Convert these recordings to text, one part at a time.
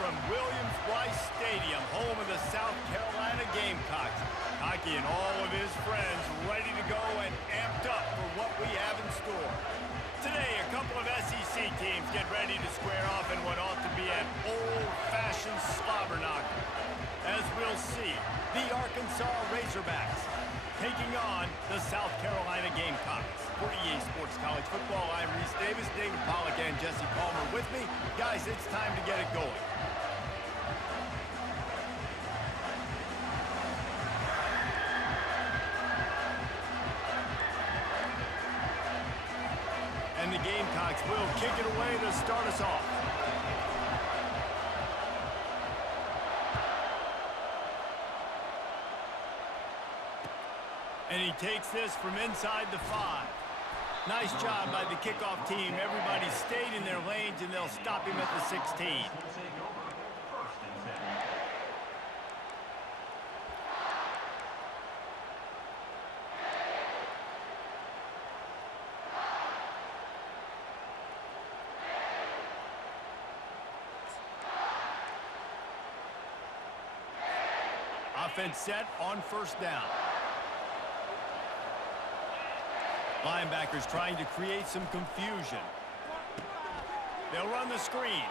from Williams-Brice Stadium, home of the South Carolina Gamecocks. Hockey and all of his friends ready to go and amped up for what we have in store. Today, a couple of SEC teams get ready to square off in what ought to be an old-fashioned slobber knocker. As we'll see, the Arkansas Razorbacks taking on the South Carolina Gamecocks. For EA Sports College Football, I'm Reese Davis, David Pollack, and Jesse Palmer with me. Guys, it's time to get it going. And the Gamecocks will kick it away to start us off. And he takes this from inside the 5. Nice job by the kickoff team. Everybody stayed in their lanes, and they'll stop him at the 16. Offense set on first down. Linebackers trying to create some confusion. They'll run the screen.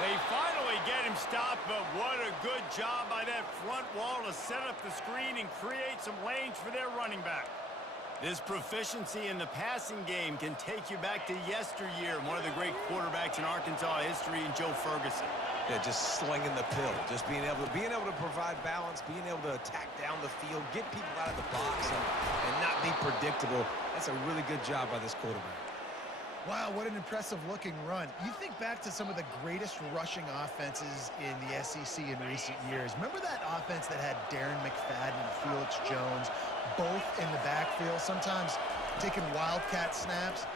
They finally get him stopped, but what a good job by that front wall to set up the screen and create some lanes for their running back. This proficiency in the passing game can take you back to yesteryear, one of the great quarterbacks in Arkansas history, in Joe Ferguson. Yeah, just slinging the pill, just being able to provide balance, being able to attack down the field, get people out of the box, and not be predictable. That's a really good job by this quarterback. Wow, what an impressive-looking run. You think back to some of the greatest rushing offenses in the SEC in recent years. Remember that offense that had Darren McFadden and Felix Jones both in the backfield, sometimes taking wildcat snaps?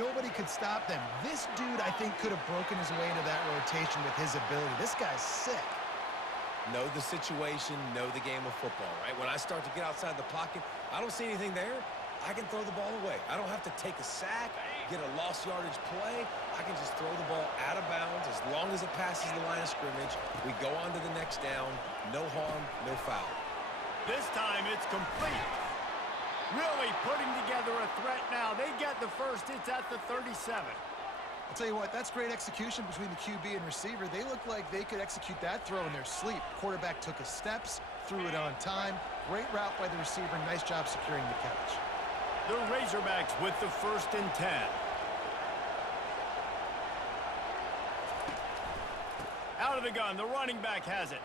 Nobody could stop them. This dude, I think, could have broken his way into that rotation with his ability. This guy's sick. Know the situation, know the game of football, right? When I start to get outside the pocket, I don't see anything there. I can throw the ball away. I don't have to take a sack, get a lost yardage play. I can just throw the ball out of bounds as long as it passes the line of scrimmage. We go on to the next down. No harm, no foul. This time it's complete. Really putting together a threat now. They get the first. It's at the 37. I'll tell you what, that's great execution between the QB and receiver. They look like they could execute that throw in their sleep. Quarterback took his steps, threw it on time. Great route by the receiver. Nice job securing the catch. The Razorbacks with the 1st and 10. Out of the gun, the running back has it.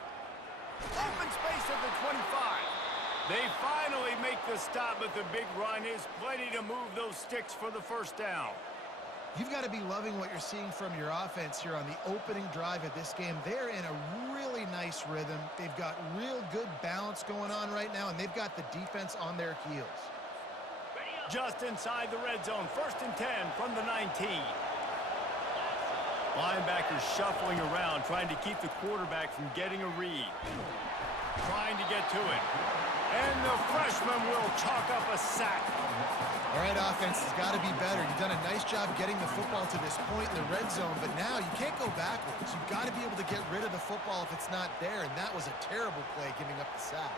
Open space at the 25. They finally make the stop, but the big run is plenty to move those sticks for the first down. You've got to be loving what you're seeing from your offense here on the opening drive of this game. They're in a really nice rhythm. They've got real good balance going on right now, and they've got the defense on their heels. Just inside the red zone, 1st and 10 from the 19. Linebackers shuffling around, trying to keep the quarterback from getting a read. Trying to get to it. And the freshman will chalk up a sack. All right, offense has got to be better. You've done a nice job getting the football to this point in the red zone, but now you can't go backwards. You've got to be able to get rid of the football if it's not there, and that was a terrible play giving up the sack.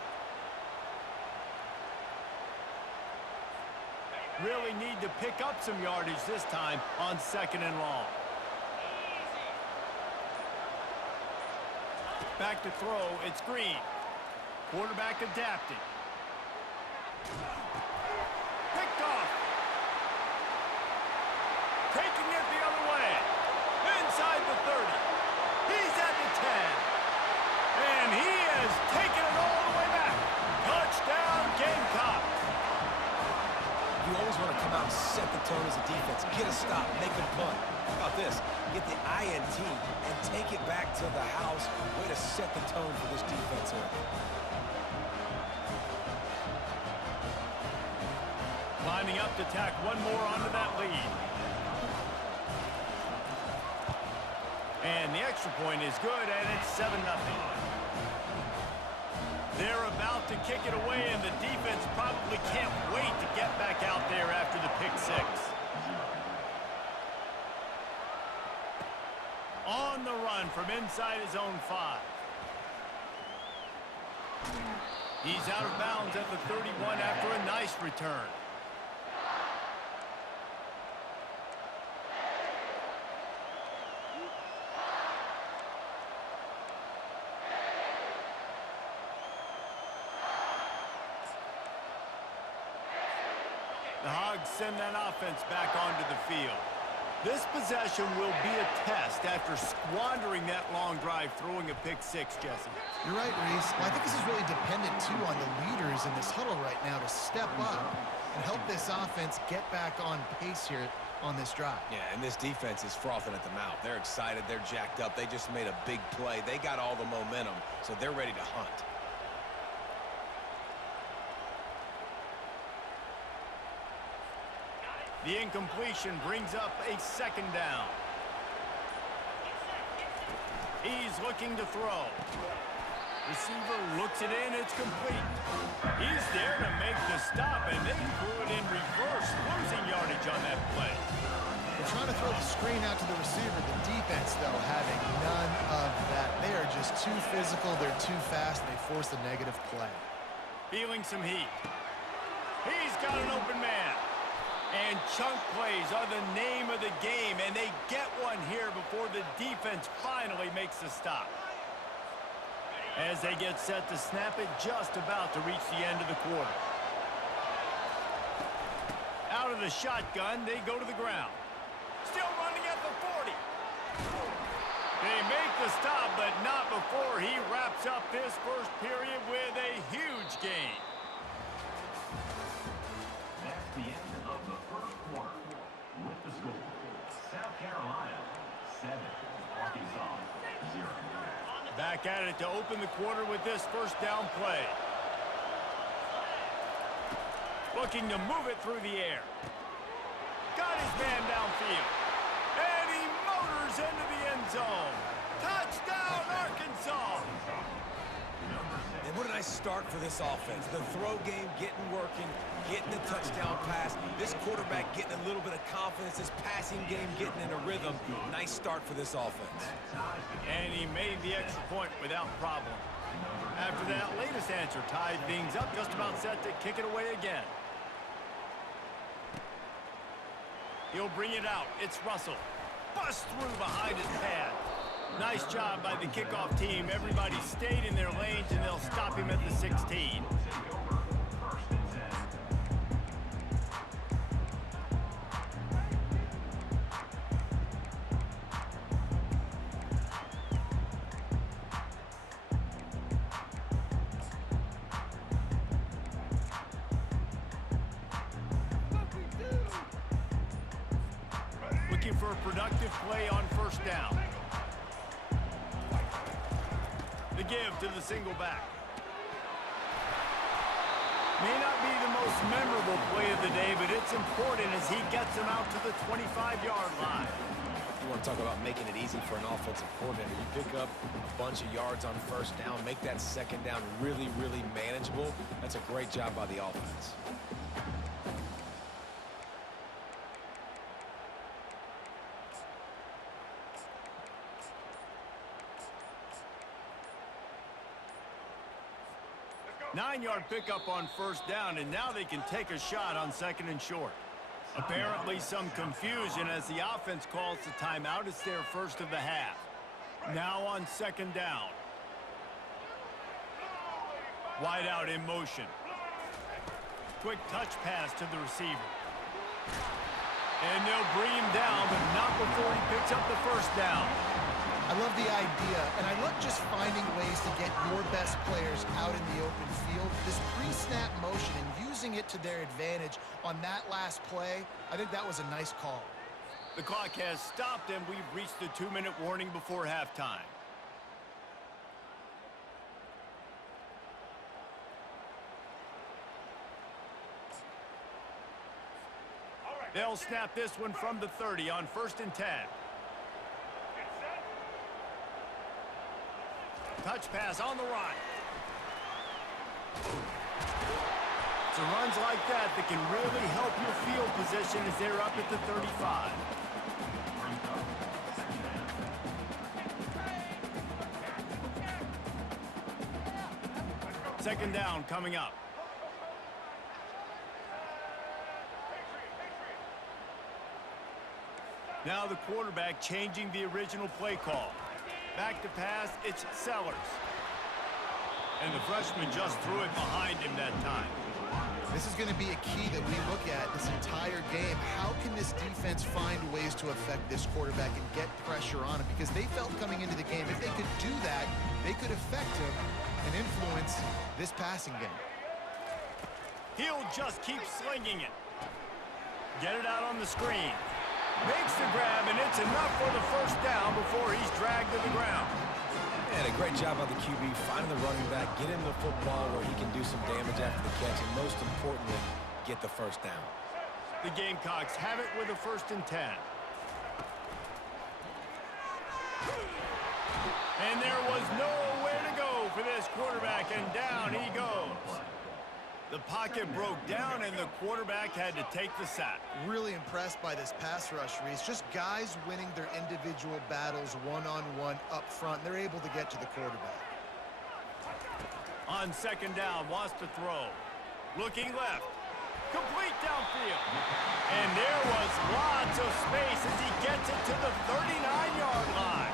Really need to pick up some yardage this time on 2nd and long. Back to throw, it's Green. Quarterback adapting. Picked off. Taking it the other way. Inside the 30. He's at the 10. And he has taken it all the way back. Touchdown, Gamecocks. You always want to come out and set the tone as a defense. Get a stop, make a punt. How about this? Get the INT and take it back to the house. Way to set the tone for this defense here. Lining up to tack one more onto that lead. And the extra point is good, and it's 7-0. They're about to kick it away, and the defense probably can't wait to get back out there after the pick six. On the run from inside his own 5. He's out of bounds at the 31 after a nice return. The Hogs send that offense back onto the field. This possession will be a test after squandering that long drive throwing a pick 6, Jesse. You're right, Reese. Well, I think this is really dependent, too, on the leaders in this huddle right now to step up and help this offense get back on pace here on this drive. Yeah, and this defense is frothing at the mouth. They're excited. They're jacked up. They just made a big play. They got all the momentum, so they're ready to hunt. The incompletion brings up a 2nd down. He's looking to throw. Receiver looks it in. It's complete. He's there to make the stop, and they threw it in reverse, losing yardage on that play. They're trying to throw the screen out to the receiver. The defense, though, having none of that. They are just too physical. They're too fast. They force a negative play. Feeling some heat. He's got an open man. And chunk plays are the name of the game, and they get one here before the defense finally makes the stop. As they get set to snap it, just about to reach the end of the quarter. Out of the shotgun, they go to the ground. Still running at the 40. They make the stop, but not before he wraps up this first period with a huge gain. That's the end of the first quarter. With the score, South Carolina 7, Arkansas 0. Back at it to open the quarter with this first down play. Looking to move it through the air. Got his man downfield. And he motors into the end zone. Touchdown, Arkansas! And what a nice start for this offense. The throw game getting working, getting the touchdown pass. This quarterback getting a little bit of confidence. This passing game getting in a rhythm. Nice start for this offense. And he made the extra point without problem. After that latest answer tied things up, just about set to kick it away again. He'll bring it out. It's Russell. Bust through behind his pad. Nice job by the kickoff team. Everybody stayed in their lanes, and they'll stop him at the 16. Looking for a productive play on first down. The give to the single back. May not be the most memorable play of the day, but it's important as he gets him out to the 25-yard line. You want to talk about making it easy for an offensive coordinator. You pick up a bunch of yards on first down, make that second down really, really manageable. That's a great job by the offense. Nine-yard pickup on first down, and now they can take a shot on 2nd and short. Apparently some confusion as the offense calls the timeout. It's their first of the half. Now on 2nd down. Wide out in motion. Quick touch pass to the receiver. And they'll bring him down, but not before he picks up the first down. I love the idea, and I love just finding ways to get your best players out in the open field. This pre-snap motion and using it to their advantage on that last play, I think that was a nice call. The clock has stopped, and we've reached the 2-minute warning before halftime. They'll snap this one from the 30 on 1st and 10. Touch pass on the run. It's runs like that can really help your field position as they're up at the 35. Second down coming up. Now the quarterback changing the original play call. Back to pass, it's Sellers. And the freshman just threw it behind him that time. This is going to be a key that we look at this entire game. How can this defense find ways to affect this quarterback and get pressure on him? Because they felt coming into the game, if they could do that, they could affect him and influence this passing game. He'll just keep slinging it. Get it out on the screen. Makes the grab, and it's enough for the first down before he's dragged to the ground. And a great job by the QB, finding the running back, get him the football where he can do some damage after the catch, and most importantly, get the first down. The Gamecocks have it with a 1st and 10. And there was nowhere to go for this quarterback, and down he goes. The pocket broke down, and the quarterback had to take the sack. Really impressed by this pass rush, Reese. Just guys winning their individual battles one-on-one up front. They're able to get to the quarterback. On second down, wants to throw. Looking left. Complete downfield. And there was lots of space as he gets it to the 39-yard line.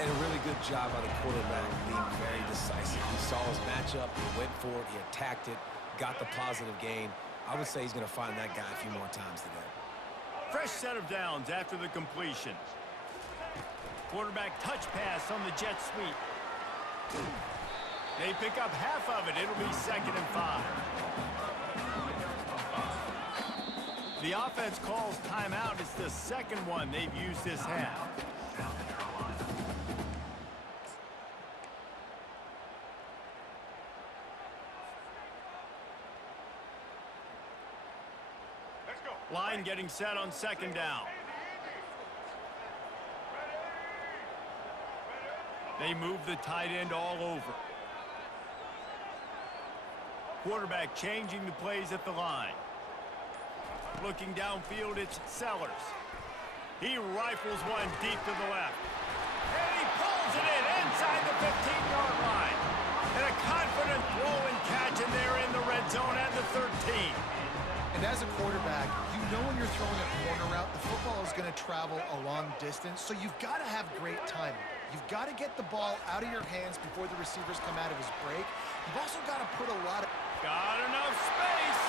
And a really good job by the quarterback being very decisive. He saw his matchup, he went for it, he attacked it, got the positive gain. I would say he's going to find that guy a few more times today. Fresh set of downs after the completion. Quarterback touch pass on the jet sweep. They pick up half of it. It'll be 2nd and 5. The offense calls timeout. It's the second one they've used this half. Line getting set on second down. They move the tight end all over. Quarterback changing the plays at the line. Looking downfield, it's Sellers. He rifles one deep to the left. And he pulls it in inside the 15-yard line. And a confident throw and catch, and they're in the red zone at the 13. And as a quarterback, you know when you're throwing a corner route, the football is going to travel a long distance, so you've got to have great timing. You've got to get the ball out of your hands before the receivers come out of his break. You've also got to put a lot of... Got enough space.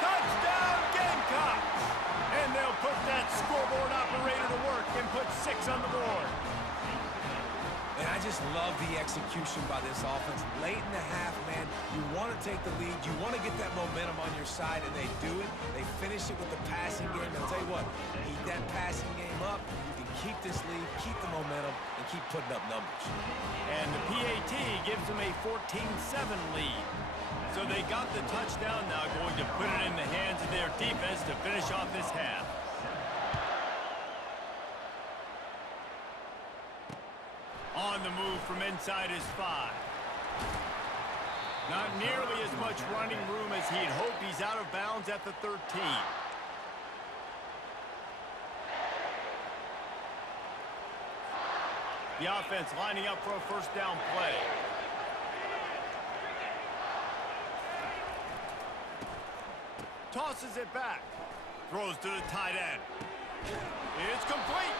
Touchdown, Gamecocks. And they'll put that scoreboard operator to work and put 6 on the board. And I just love the execution by this offense. Late in the half, man, you want to take the lead. You want to get that momentum on your side, and they do it. They finish it with the passing game. I'll tell you what, keep that passing game up. You can keep this lead, keep the momentum, and keep putting up numbers. And the PAT gives them a 14-7 lead. So they got the touchdown, now going to put it in the hands of their defense to finish off this half. On the move from inside his 5. Not nearly as much running room as he'd hoped. He's out of bounds at the 13. The offense lining up for a first down play. Tosses it back. Throws to the tight end. It's complete.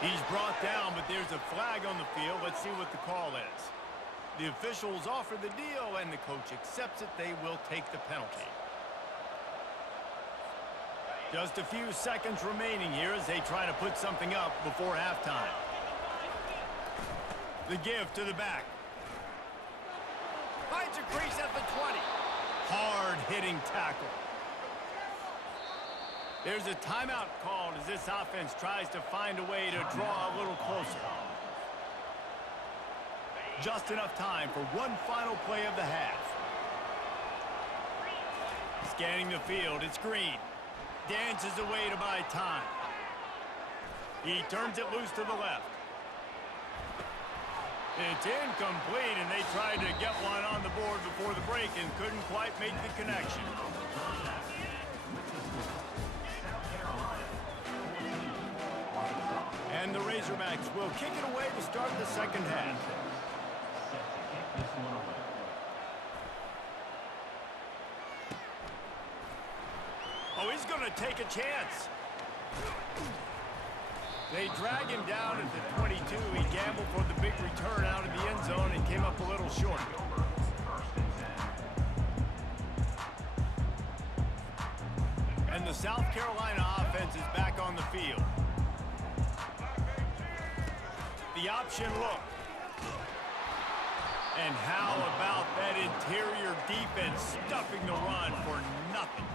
He's brought down, but there's a flag on the field. Let's see what the call is. The officials offer the deal, and the coach accepts it. They will take the penalty. Just a few seconds remaining here as they try to put something up before halftime. The give to the back. Finds a crease at the 20. Hard-hitting tackle. There's a timeout called as this offense tries to find a way to draw a little closer. Just enough time for one final play of the half. Scanning the field, it's Green. Dances away to buy time. He turns it loose to the left. It's incomplete, and they tried to get one on the board before the break and couldn't quite make the connection. And the Razorbacks will kick it away to start the second half. going to take a chance. They drag him down at the 22. He gambled for the big return out of the end zone and came up a little short. And the South Carolina offense is back on the field. The option look. And how about that interior defense stuffing the run for nothing?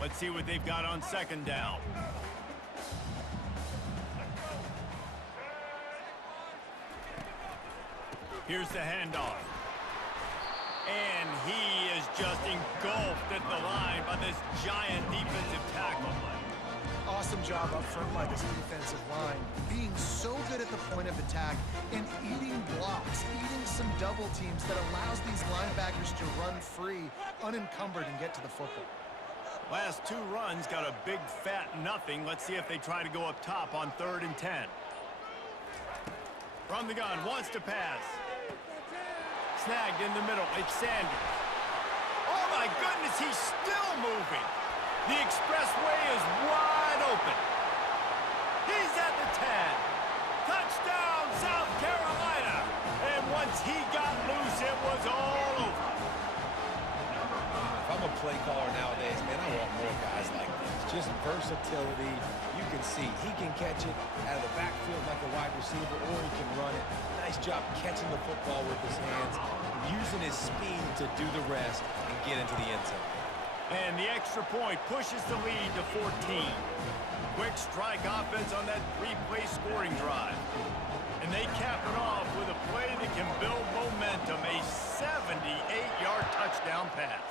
Let's see what they've got on second down. Here's the handoff. And he is just engulfed at the line by this giant defensive tackle. Awesome job up front by this defensive line. Being so good at the point of attack and eating blocks, eating some double teams that allows these linebackers to run free, unencumbered, and get to the football. Last two runs got a big fat nothing. Let's see if they try to go up top on 3rd and 10. From the gun, wants to pass. Snagged in the middle, it's Sanders. Oh my goodness, he's still moving. The expressway is wide open. He's at the 10. Touchdown, South Carolina. And once he got loose, it was all over. If I'm a play caller nowadays, man, I want more guys like this. Just versatility. You can see he can catch it out of the backfield like a wide receiver, or he can run it. Nice job catching the football with his hands, using his speed to do the rest and get into the end zone. And the extra point pushes the lead to 14. Quick strike offense on that 3-play scoring drive. And they cap it off with a play that can build momentum, a 78-yard touchdown pass.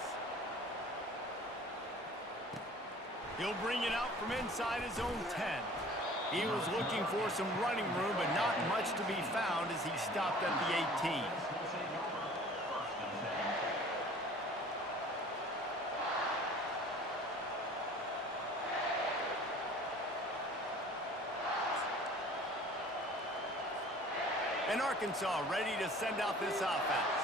He'll bring it out from inside his own 10. He was looking for some running room, but not much to be found as he stopped at the 18. And Arkansas ready to send out this offense.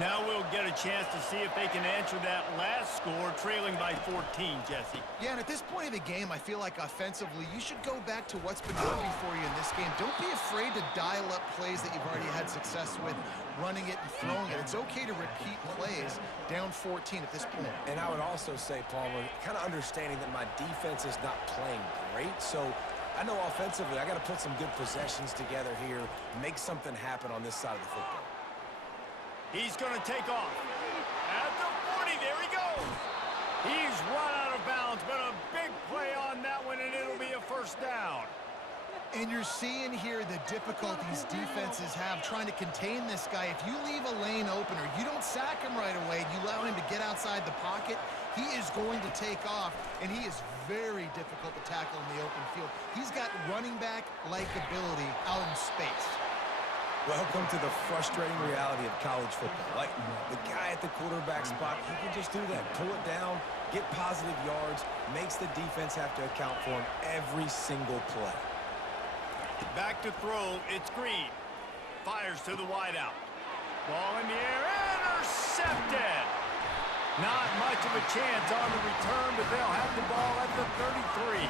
Now we'll get a chance to see if they can answer that last score, trailing by 14, Jesse. Yeah, and at this point of the game, I feel like offensively, you should go back to what's been working for you in this game. Don't be afraid to dial up plays that you've already had success with, running it and throwing it. It's okay to repeat plays down 14 at this point. And I would also say, Palmer, kind of understanding that my defense is not playing great, so I know offensively I got to put some good possessions together here, make something happen on this side of the football. He's going to take off. At the 40, there he goes. He's run out of bounds, but a big play on that one, and it'll be a first down. And you're seeing here the difficulties defenses have trying to contain this guy. If you leave a lane open or you don't sack him right away, you allow him to get outside the pocket, he is going to take off, and he is very difficult to tackle in the open field. He's got running back-like ability out in space. Welcome to the frustrating reality of college football. Like, the guy at the quarterback spot, he can just do that. Pull it down, get positive yards, makes the defense have to account for him every single play. Back to throw, it's Green. Fires to the wideout. Ball in the air, intercepted! Not much of a chance on the return, but they'll have the ball at the 33.